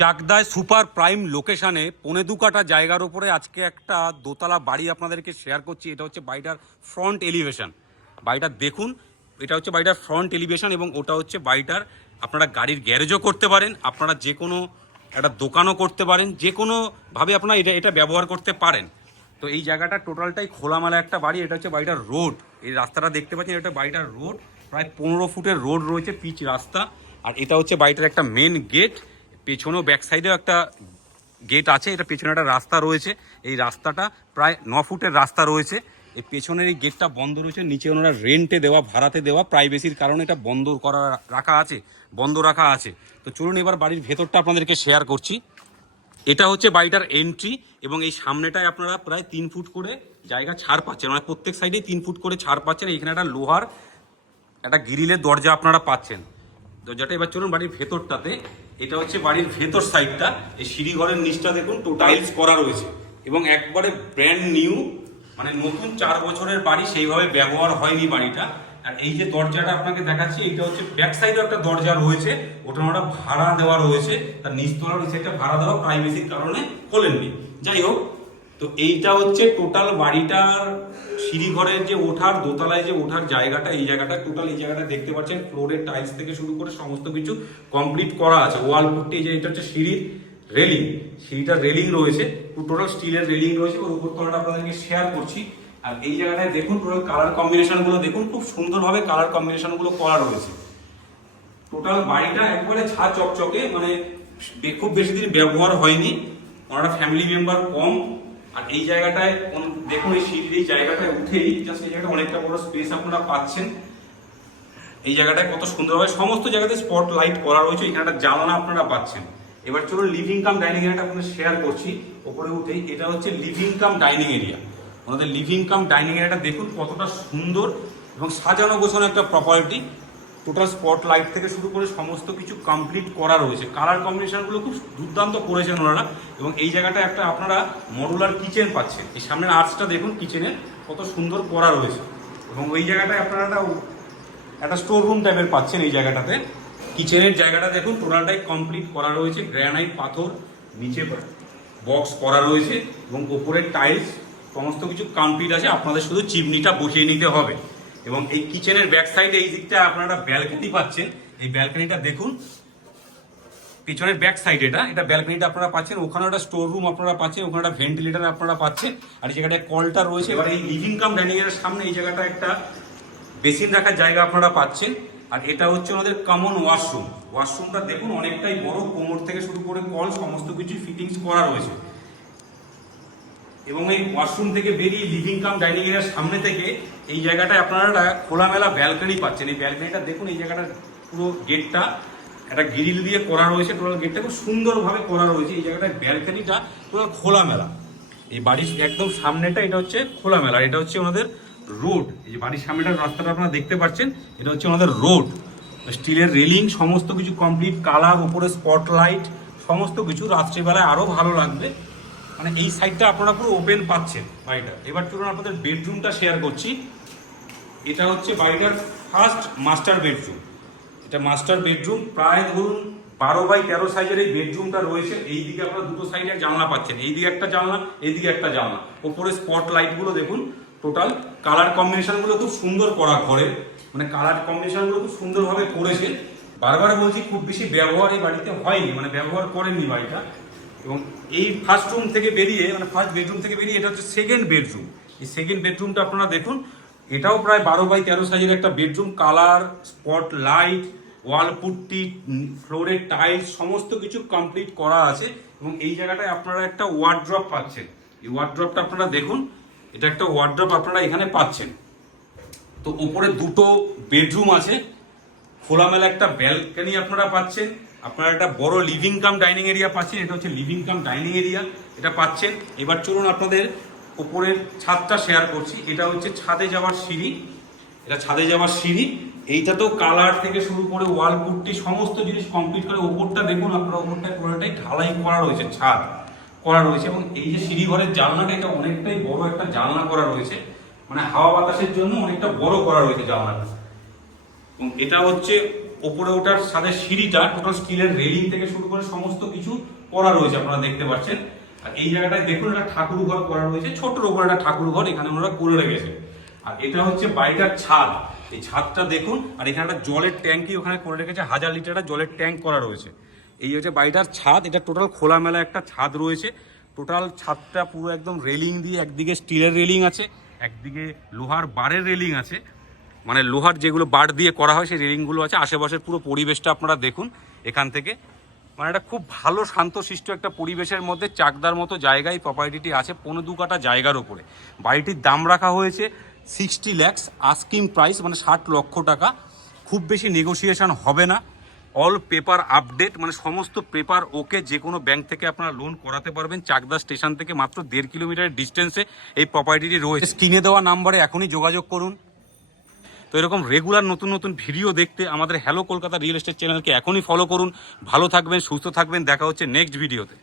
চাকদায় super prime লোকেশানে 2.25 কাঠা জায়গার উপরে আজকে একটা দোতলা বাড়ি আপনাদেরকে শেয়ার করছি। এটা হচ্ছে বাড়িটার ফ্রন্ট এলিভেশন। বাড়িটা দেখুন, এটা হচ্ছে বাড়িটার ফ্রন্ট এলিভেশন এবং ওটা হচ্ছে বাড়িটার আপনারা গাড়ির গ্যারেজও করতে পারেন, আপনারা যে কোনো একটা দোকানও করতে পারেন, যে কোনোভাবে আপনারা এটা ব্যবহার করতে পারেন। তো এই জায়গাটা টোটালটাই খোলামেলা একটা বাড়ি। এটা হচ্ছে বাড়িটার রোড, এই রাস্তাটা দেখতে পাচ্ছেন, এটা বাড়িটার রোড প্রায় 15 ফুটের রোড রয়েছে, পিচ রাস্তা। আর এটা হচ্ছে বাড়িটার একটা মেন গেট, পেছনেও ব্যাক সাইডেও একটা গেট আছে। এটা পেছনে একটা রাস্তা রয়েছে, এই রাস্তাটা প্রায় 9 ফুটের রাস্তা রয়েছে। এই পেছনের এই গেটটা বন্ধ রয়েছে, নিচে ওনারা রেন্টে দেওয়া, ভাড়াতে দেওয়া, প্রাইভেসির কারণে এটা বন্ধ রাখা আছে। তো চলুন এবার বাড়ির ভেতরটা আপনাদেরকে শেয়ার করছি। এটা হচ্ছে বাড়িটার এন্ট্রি এবং এই সামনেটায় আপনারা প্রায় 3 ফুট করে জায়গা ছাড় পাচ্ছেন, মানে প্রত্যেক সাইডেই 3 ফুট করে ছাড় পাচ্ছেন। এখানে একটা লোহার একটা গ্রিলের দরজা আপনারা পাচ্ছেন দরজাটা। এবার চলুন বাড়ির ভেতরটাতে। এটা হচ্ছে বাড়ির ভেতর সাইডটা। এই সিঁড়ি ঘরের নিচটা দেখুন টাইলস করা রয়েছে এবং একবারে ব্র্যান্ড নিউ, মানে নতুন 4 বছরের বাড়ি, সেইভাবে ব্যবহার হয়নি বাড়িটা। আর এই যে দরজাটা আপনাকে দেখাচ্ছি, এটা হচ্ছে ব্যাক সাইডে একটা দরজা রয়েছে, ওটা ওটা ভাড়া দেওয়া রয়েছে, তার নিচতলার সেটা ভাড়া দেওয়া, প্রাইভেসির কারণে খোলেননি। যাই হোক, তো এইটা হচ্ছে টোটাল বাড়িটার সিঁড়ি ঘরের যে ওঠার, দোতলায় যে ওঠার জায়গাটা, এই জায়গাটা টোটাল, এই জায়গাটা দেখতে পাচ্ছেন ফ্লোরের টাইলস থেকে শুরু করে সমস্ত কিছু কমপ্লিট করা আছে। ওয়াল পুট্টি, যে এটা হচ্ছে সিঁড়ির রেলিং, সিঁড়িটার রেলিং রয়েছে, টোটাল স্টিলের রেলিং রয়েছে। ওর উপর তলাটা আপনাদেরকে শেয়ার করছি। আর এই জায়গাটায় দেখুন টোটাল কালার কম্বিনেশন গুলো দেখুন, খুব সুন্দরভাবে কালার কম্বিনেশন গুলো করা রয়েছে। টোটাল বাড়িটা একবারে ছা চকচকে, মানে খুব বেশি দিন ব্যবহার হয়নি, ওনারা ফ্যামিলি মেম্বার কম। আর এই জায়গাটায় দেখুন, এই সিঁড়ির এই জায়গাটায় উঠেই জাস্ট এই জায়গাটা অনেকটা বড় স্পেস আপনারা পাচ্ছেন। এই জায়গাটায় কত সুন্দরভাবে সমস্ত জায়গাতে স্পট লাইট করা রয়েছে, এখানে একটা জানালা আপনারা পাচ্ছেন। এবার চলুন লিভিং কাম ডাইনিং এরিয়াটা আপনাদের শেয়ার করছি। ওপরে উঠেই এটা হচ্ছে লিভিং কাম ডাইনিং এরিয়া। আমাদের লিভিং কাম ডাইনিং এরিয়াটা দেখুন কতটা সুন্দর এবং সাজানো গোছানো একটা প্রপার্টি। টোটাল স্পট লাইট থেকে শুরু করে সমস্ত কিছু কমপ্লিট করা রয়েছে। কালার কম্বিনেশনগুলো খুব দুর্দান্ত করেছেন ওনারা। এবং এই জায়গাটা একটা আপনারা মডুলার কিচেন পাচ্ছেন। এই সামনের আর্চটা দেখুন কিচেনের কত সুন্দর করা রয়েছে। এবং ওই জায়গাটায় আপনারা একটা স্টোর রুম টাইপের পাচ্ছেন। এই জায়গাটাতে কিচেনের জায়গাটা দেখুন টোটালটাই কমপ্লিট করা রয়েছে, গ্রানাইট পাথর, নিচে বক্স করা রয়েছে এবং ওপরের টাইলস সমস্ত কিছু কমপ্লিট আছে। আপনাদের শুধু চিমনিটা বসিয়ে নিতে হবে। এবং এই কিচেনের ব্যাক সাইডে এই দিকটা আপনারা ব্যালকনি পাচ্ছেন। এই ব্যালকনিটা দেখুন, পিছনের ব্যাক সাইড এটা ব্যালকনিটা আপনারা পাচ্ছেন। ওখানে একটা স্টোর রুম আপনারা পাচ্ছেন, ওখানে একটা ভেন্টিলেটার আপনারা পাচ্ছেন। আর এই জায়গাটায় কলটা রয়েছে। এবার এই লিভিং কাম ডাইনিং এর সামনে এই জায়গাটা একটা বেসিন রাখার জায়গা আপনারা পাচ্ছেন। আর এটা হচ্ছে আমাদের কমন ওয়াশরুম। ওয়াশরুমটা দেখুন অনেকটাই বড়, কোমর থেকে শুরু করে কল সমস্ত কিছু ফিটিংস করা রয়েছে। এবং এই ওয়াশরুম থেকে বেরিয়ে লিভিং কাম ডাইনিং এরিয়ার সামনে থেকে এই জায়গাটায় আপনারা খোলামেলা ব্যালকনি পাচ্ছেন। এই ব্যালকনিটা দেখুন, এই জায়গাটা পুরো গেটটা একটা গ্রিল দিয়ে করা রয়েছে, টোটাল গেটটা খুব সুন্দরভাবে করা রয়েছে। এই জায়গাটায় ব্যালকনিটা টোটাল খোলামেলা। এই বাড়ির একদম সামনেটা এটা হচ্ছে খোলামেলা। এটা হচ্ছে আমাদের রোড। এই যে বাড়ির সামনেটার রাস্তাটা আপনারা দেখতে পাচ্ছেন, এটা হচ্ছে আমাদের রোড। স্টিলের রেলিং সমস্ত কিছু কমপ্লিট, কালার, উপরে স্পটলাইট সমস্ত কিছু। রাত্রিবেলায় আরও ভালো লাগবে। মানে এই সাইডটা আপনারা পুরো ওপেন পাচ্ছেন বাড়িটা। এবার চলুন আপনাদের বেডরুমটা শেয়ার করছি। এটা হচ্ছে বাড়িটার ফার্স্ট মাস্টার বেডরুম। এটা মাস্টার বেডরুম, প্রায় ধরুন 12x13 সাইজের এই বেডরুমটা রয়েছে। এইদিকে আপনারা দুটো সাইডে জানলা পাচ্ছেন, এইদিকে একটা জানলা, এইদিকে একটা জানলা। ওপরে স্পট লাইটগুলো দেখুন, টোটাল কালার কম্বিনেশনগুলো খুব সুন্দর করা ঘরের, মানে কালার কম্বিনেশনগুলো খুব সুন্দরভাবে করেছে। বারবার বলছি খুব বেশি ব্যবহার এই বাড়িতে হয়নি, মানে ব্যবহার করেননি বাড়িটা। এবং এই ফার্স্ট রুম থেকে বেরিয়ে, মানে ফার্স্ট বেডরুম থেকে বেরিয়ে এটা হচ্ছে সেকেন্ড বেডরুম। এই সেকেন্ড বেডরুমটা আপনারা দেখুন, এটাও প্রায় 12x13 সাইজের একটা বেডরুম। কালার, স্পট লাইট, ওয়াল পুট্টি, ফ্লোরের টাইলস সমস্ত কিছু কমপ্লিট করা আছে। এবং এই জায়গাটায় আপনারা একটা ওয়ার্ড্রপ পাচ্ছেন। এই ওয়ার্ড্রপটা আপনারা দেখুন, এটা একটা ওয়ার্ড্রপ আপনারা এখানে পাচ্ছেন। তো উপরে দুটো বেডরুম আছে, খোলামেলা একটা ব্যালকনি আপনারা পাচ্ছেন। আপনারা একটা বড় লিভিং কাম ডাইনিং এরিয়া পাচ্ছেন। এটা হচ্ছে লিভিং কাম ডাইনিং এরিয়া, এটা পাচ্ছেন। এবার চলুন আপনাদের উপরের ছাদটা শেয়ার করছি। এটা হচ্ছে ছাদে যাওয়ার সিঁড়ি। এটা ছাদে যাওয়ার সিঁড়ি। এইটাতেও কালার থেকে শুরু করে ওয়াল পুট্টি সমস্ত জিনিস কমপ্লিট করে। ওপরটা দেখুন আপনারা, ওপরটা পুরোটাই ঢালাই করা রয়েছে, ছাদ করা রয়েছে। এবং এই যে সিঁড়ি ঘরের জানলাটা, এটা অনেকটাই বড় একটা জানলা করা রয়েছে, মানে হাওয়া বাতাসের জন্য অনেকটা বড় করা রয়েছে জানলাটা। এবং এটা হচ্ছে ওপরে ওঠার সাথে সিঁড়িটা টোটাল স্টিলের রেলিং থেকে শুরু করে সমস্ত কিছু করা রয়েছে, আপনারা দেখতে পাচ্ছেন। আর এই জায়গাটায় দেখুন একটা ঠাকুর ঘর করা রয়েছে, ছোট্ট ওপরে একটা ঠাকুর ঘর এখানে ওনারা করে রেখেছে। আর এটা হচ্ছে বাড়িটার ছাদ, এই ছাদটা দেখুন। আর এখানে একটা জলের ট্যাঙ্কি ওখানে করে রেখেছে, 1000 লিটারের জলের ট্যাঙ্ক করা রয়েছে। এই হচ্ছে বাড়িটার ছাদ, এটা টোটাল খোলামেলা একটা ছাদ রয়েছে। টোটাল ছাদটা পুরো একদম রেলিং দিয়ে, একদিকে স্টিলের রেলিং আছে, একদিকে লোহার বারের রেলিং আছে, মানে লোহার যেগুলো বার দিয়ে করা হয় সেই রেলিংগুলো আছে। আশেপাশের পুরো পরিবেশটা আপনারা দেখুন এখান থেকে, মানে এটা খুব ভালো শান্তশিষ্ট একটা পরিবেশের মধ্যে চাকদার মতো জায়গায় প্রপার্টিটি আছে 15 কাঠা জায়গার উপরে। বাড়িটির দাম রাখা হয়েছে 60 লাখ, আস্কিং প্রাইস মানে 60 লক্ষ টাকা। খুব বেশি নেগোসিয়েশন হবে না, অল পেপার আপডেট, মানে সমস্ত পেপার ওকে। যে কোনো ব্যাংক থেকে আপনারা লোন করাতে পারবেন। চাকদা স্টেশন থেকে মাত্র 1.5 কিলোমিটার ডিস্টেন্সে এই প্রপার্টিটি রয়েছে। স্ক্রিনে দেওয়া নাম্বারে এখনই যোগাযোগ করুন। তো এরকম রেগুলার নতুন নতুন ভিডিও দেখতে আমাদের হ্যালো কলকাতা রিয়েল এস্টেট চ্যানেলকে এখনই ফলো করুন। ভালো থাকবেন, সুস্থ থাকবেন, দেখা হচ্ছে নেক্সট ভিডিওতে।